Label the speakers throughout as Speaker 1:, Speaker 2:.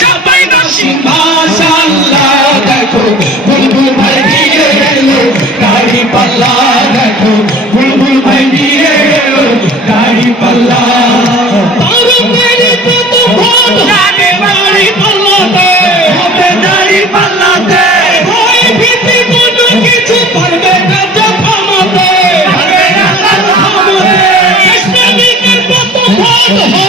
Speaker 1: চাপাই বাসি মাশাআল্লাহ দেখো বুলবুল ভাই দিয়ে এলো দাড়ি পাল্লা দেখো বুলবুল ভাই দিয়ে এলো দাড়ি পাল্লা। Oh!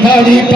Speaker 1: Hari